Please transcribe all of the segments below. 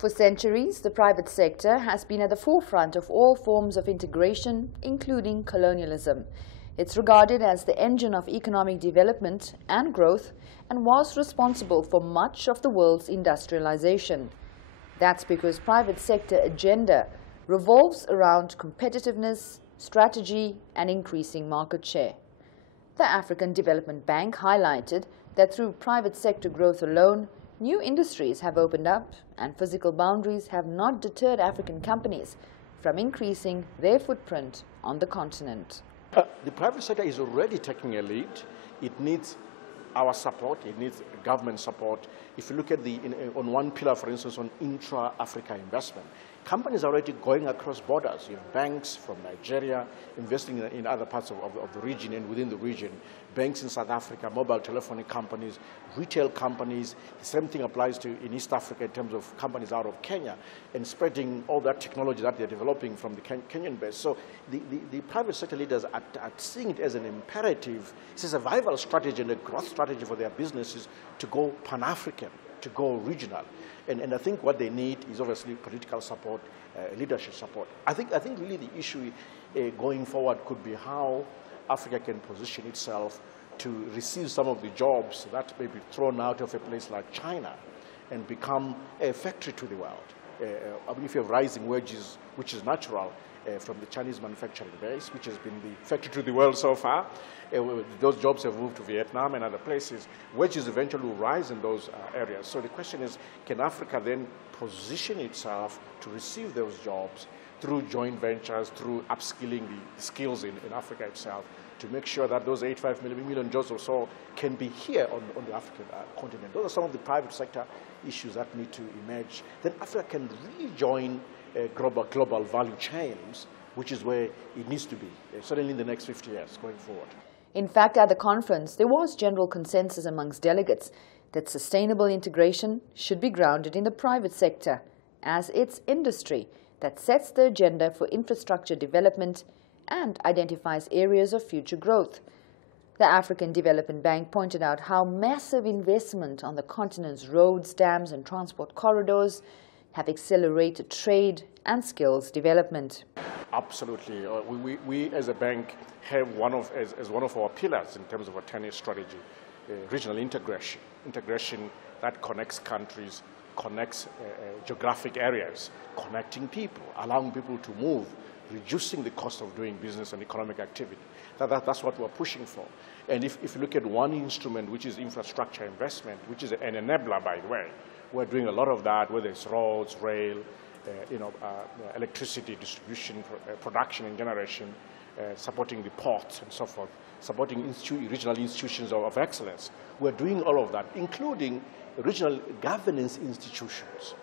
For centuries, the private sector has been at the forefront of all forms of integration, including colonialism. It's regarded as the engine of economic development and growth and was responsible for much of the world's industrialization. That's because private sector agenda revolves around competitiveness, strategy, and increasing market share. The African Development Bank highlighted that through private sector growth alone, new industries have opened up and physical boundaries have not deterred African companies from increasing their footprint on the continent. The private sector is already taking a lead. It needs our support. It needs government support. If you look at on one pillar, for instance, on intra-Africa investment, companies are already going across borders. You have banks from Nigeria investing in other parts of the region and within the region. Banks in South Africa, mobile telephony companies, retail companies. The same thing applies to in East Africa in terms of companies out of Kenya and spreading all that technology that they're developing from the Kenyan base. So the private sector leaders are seeing it as an imperative. It's a survival strategy and a growth strategy for their businesses to go Pan-African, to go regional. And I think what they need is obviously political support, leadership support. I think really the issue going forward could be how Africa can position itself to receive some of the jobs that may be thrown out of a place like China and become a factory to the world. I mean, if you have rising wages, which is natural from the Chinese manufacturing base, which has been the factory to the world so far, those jobs have moved to Vietnam and other places. Wages eventually will rise in those areas. So the question is, can Africa then position itself to receive those jobs through joint ventures, through upskilling the skills in Africa itself, to make sure that those 85 million jobs or so can be here on the African continent. Those are some of the private sector issues that need to emerge. Then Africa can really join global value chains, which is where it needs to be, certainly in the next 50 years going forward. In fact, at the conference, there was general consensus amongst delegates that sustainable integration should be grounded in the private sector as its industry that sets the agenda for infrastructure development and identifies areas of future growth. The African Development Bank pointed out how massive investment on the continent's roads, dams, and transport corridors have accelerated trade and skills development. Absolutely. We as a bank have as one of our pillars in terms of our 10-year strategy, regional integration. Integration that connects countries, connects geographic areas, connecting people, allowing people to move, reducing the cost of doing business and economic activity. That's what we're pushing for. And if you look at one instrument, which is infrastructure investment, which is an enabler, by the way, we're doing a lot of that, whether it's roads, rail, electricity distribution, production and generation, supporting the ports and so forth, supporting regional institutions of excellence. We're doing all of that, including regional governance institutions,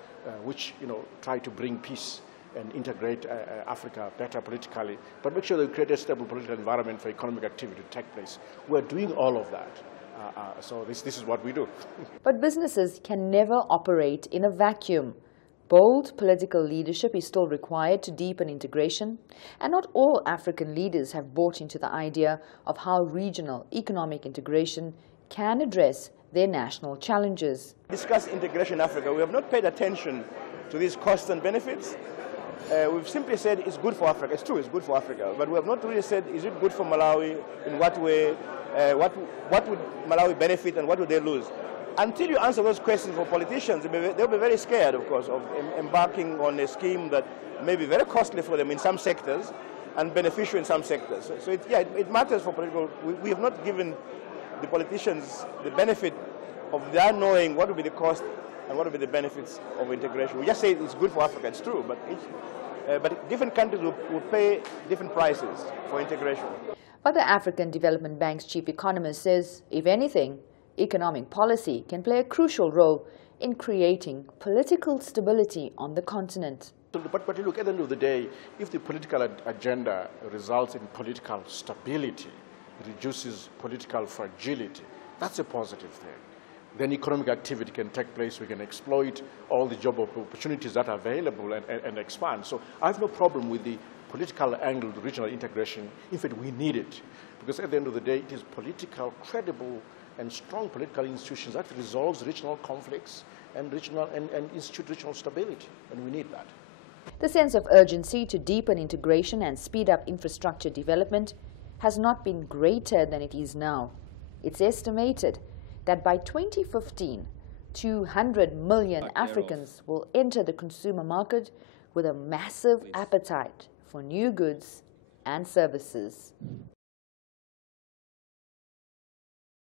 which try to bring peace and integrate Africa better politically, but make sure they create a stable political environment for economic activity to take place. We're doing all of that. So this is what we do. But businesses can never operate in a vacuum. Bold political leadership is still required to deepen integration, and not all African leaders have bought into the idea of how regional economic integration can address their national challenges. Discuss integration in Africa. We have not paid attention to these costs and benefits. We've simply said it's good for Africa. It's true, it's good for Africa. But we have not really said, is it good for Malawi? In what way? What would Malawi benefit and what would they lose? Until you answer those questions for politicians, they'll be very scared, of course, of embarking on a scheme that may be very costly for them in some sectors and beneficial in some sectors. So it matters for political. We have not given the politicians the benefit of their knowing what would be the cost and what would be the benefits of integration. We just say it's good for Africa, it's true, but different countries will pay different prices for integration. But the African Development Bank's chief economist says, if anything, economic policy can play a crucial role in creating political stability on the continent. But look, at the end of the day, if the political agenda results in political stability, reduces political fragility, that's a positive thing. Then economic activity can take place. We can exploit all the job opportunities that are available and expand. So I have no problem with the political angle, the regional integration. In fact, we need it. Because at the end of the day, it is political, credible and strong political institutions that resolves regional conflicts and institute regional stability, and we need that. The sense of urgency to deepen integration and speed up infrastructure development has not been greater than it is now. It's estimated that by 2015, 200 million Africans will enter the consumer market with a massive appetite for new goods and services.